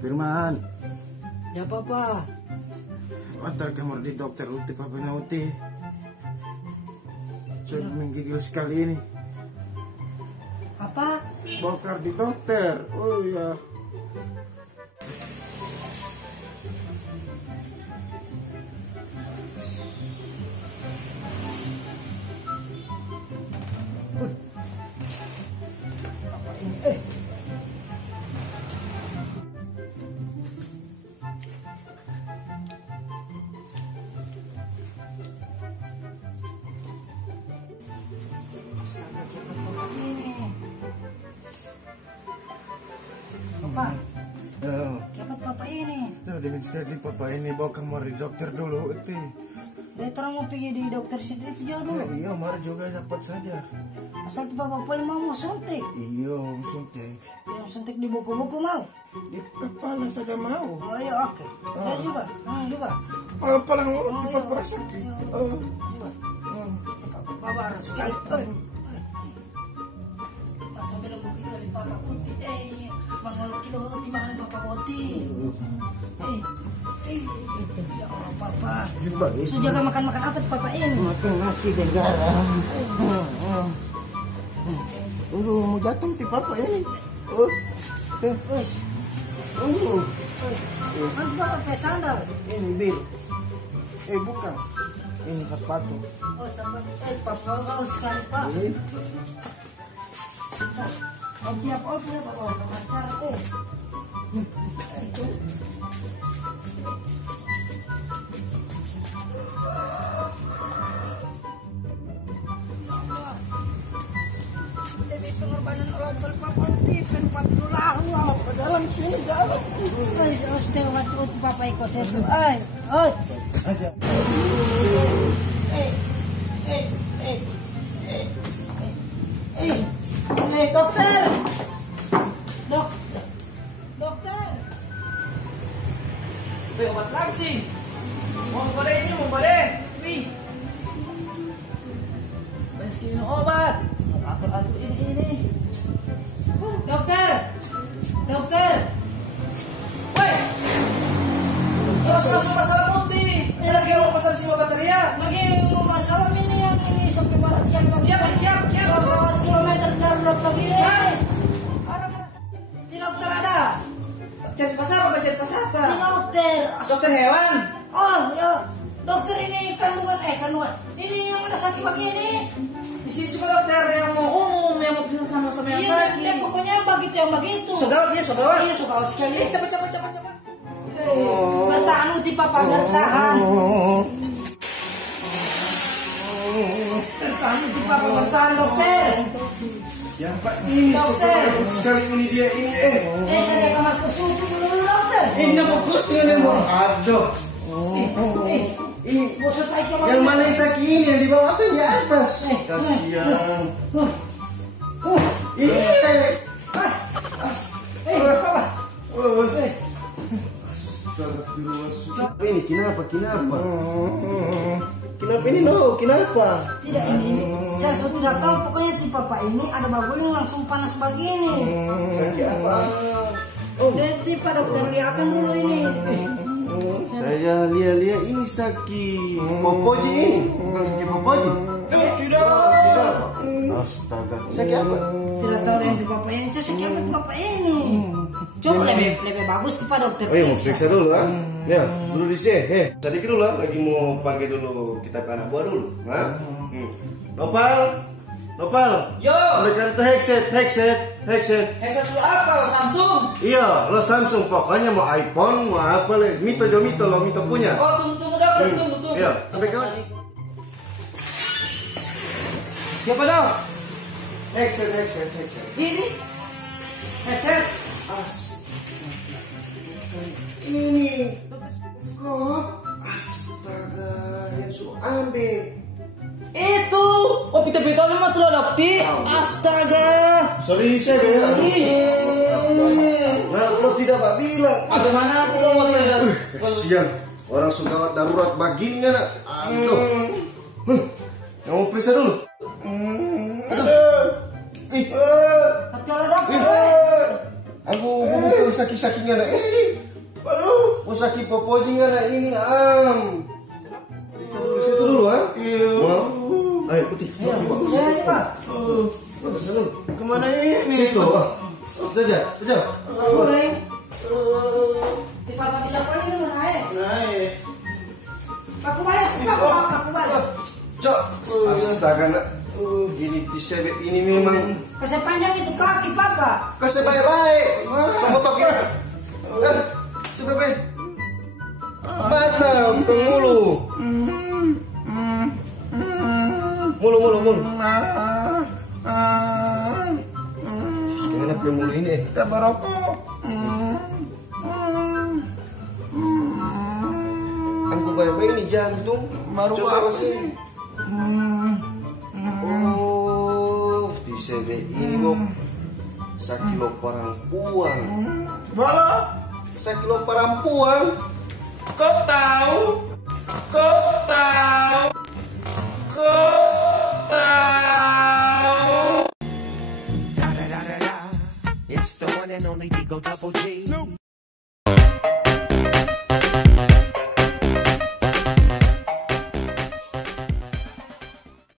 Firman. Ya papa. Antar kamar di dokter Uti papa Nauti. Sudah menggigil sekali ini. Apa? Bokar di dokter. Oh ya. Papa, Oh. cepat papa ini. Tuh dengan sekali papa ini bawa kamar di dokter dulu Uti. Dia terang mau pergi di dokter situ itu jauh dulu. Iya, mari juga dapat saja. Asal tuh papa paling mau suntik. Iya, suntik. Yang suntik di buku-buku mau. Di kepala saja mau. Oh iya oke. Dia juga. Juga. Palang-palang urut Oh, cepat iya. perasaan. Iya. Oh. Juga. Papa harus sekali. Masa bilang begitu di papa Uti. Makan kilo Uti makan papa Uti. Ya Allah papa. Sebagai So jaga makan-makan apa tuh papa ini? makan nasi dan garam. Tunggu, mau jatuh ti papa ini. Oh. Wes. Tunggu. Kan papa pakai sandal. Ini bil. Bukan. Ini sepatu. Oh sampai papa kau sekali pak. Ini. Opiap papa kamar syarat itu. Ini pengorbanan orang berpapa Uti penpat dulu dalam sini dalam. Harus dengan Uti papa ikut itu. Aja. Dokter. Dokter. Itu obat langsing. Mau pada ini, mau pada. Wih. Banyak minum obat. Atur ini. Dokter. Woi. Terus masuk masalah putih. Ini lagi mau pasar semua bateria. Lagi mau masalah ini yang ini sampai barat sekian pagi. Siap. Berapa kilometer darurat pagi ini? Di dokter ada. Cari pas apa? Di dokter. Dokter hewan. Oh ya. Dokter ini kandungan. Ini yang ada sakit begini. Di sini cuma dokter yang mau umum, yang mau bisa sama-sama yang Iya, sakit. dia pokoknya yang begitu. Sogawat. Iya, sogawat sekali. Cepat. Bertahan Uti papa, bertahan. Bertahan Uti papa, bertahan dokter. Yang Pak ini Dokter. sekali ini dia ini Saya kamar kursi dulu dokter. Ini nama kursi ini mau. Aduh. Ini Bosot aja yang mana yang sakit ini yang di bawah apa yang di atas? Kasihan. Ini. Apa? Ini kenapa? Kenapa ini no? Kenapa? Tidak ini. Saya sudah tidak tahu pokoknya di papa ini ada baguling langsung panas begini. Sakit apa? Dan tipe dokter lihatkan dulu ini. Saya lihat ini sakit popoji ini, bukan sakit popoji. Tidak. Astaga. Sakit apa? Tidak tahu yang di papa ini. Coba sakit apa di papa ini? Coba lebih bagus tipe dokter. Oh iya, mau periksa dulu ah. Ya, dulu di sini. Sedikit dulu ah. Lagi mau panggil dulu kita ke anak buah dulu. Nopal. Yo. Mereka itu headset. Headset lu apa? Samsung. Iya, lo Samsung pokoknya mau iPhone, mau apa le? Mito punya. Oh, tunggu dokter, tunggu. Iya, sampai kawan. Siapa dong? Headset. Ini headset. Ini kok astaga yang suruh ambil. Itu. Oh, pita-pita lu mah tuh adapti. Astaga. Sorry saya ya. Nah, lo tidak pak bilang. Ada mana aku mau lihat? Kasihan orang suka darurat begini kan. Aduh. Yang mau periksa dulu. Hati-hati dokter. Aku bukan sakit-sakit ngana. Aduh. Mau sakit popoji ngana ini Periksa dulu ha. Iya. Ayo putih. Ya, Pak. Bagus dulu. Kemana ini? Situ. Saja. Boleh. Di Papa bisa pergi dengan air. Naik. Aku balik. Cok. Astaga nak. Gini disebut ini memang Kesepanjang itu kaki Papa. baik-baik. Sama tok ya. Sebaik. Mana mulu. Mulu. Kenapa mulu ini? Kita barokok. Aku baik-baik ini jantung. Baru Coba apa sih? Oh, di CBI kok sakilo parampuang. Bala. Sakilo parampuang. Kau tahu? It's the one and only Digo Double G.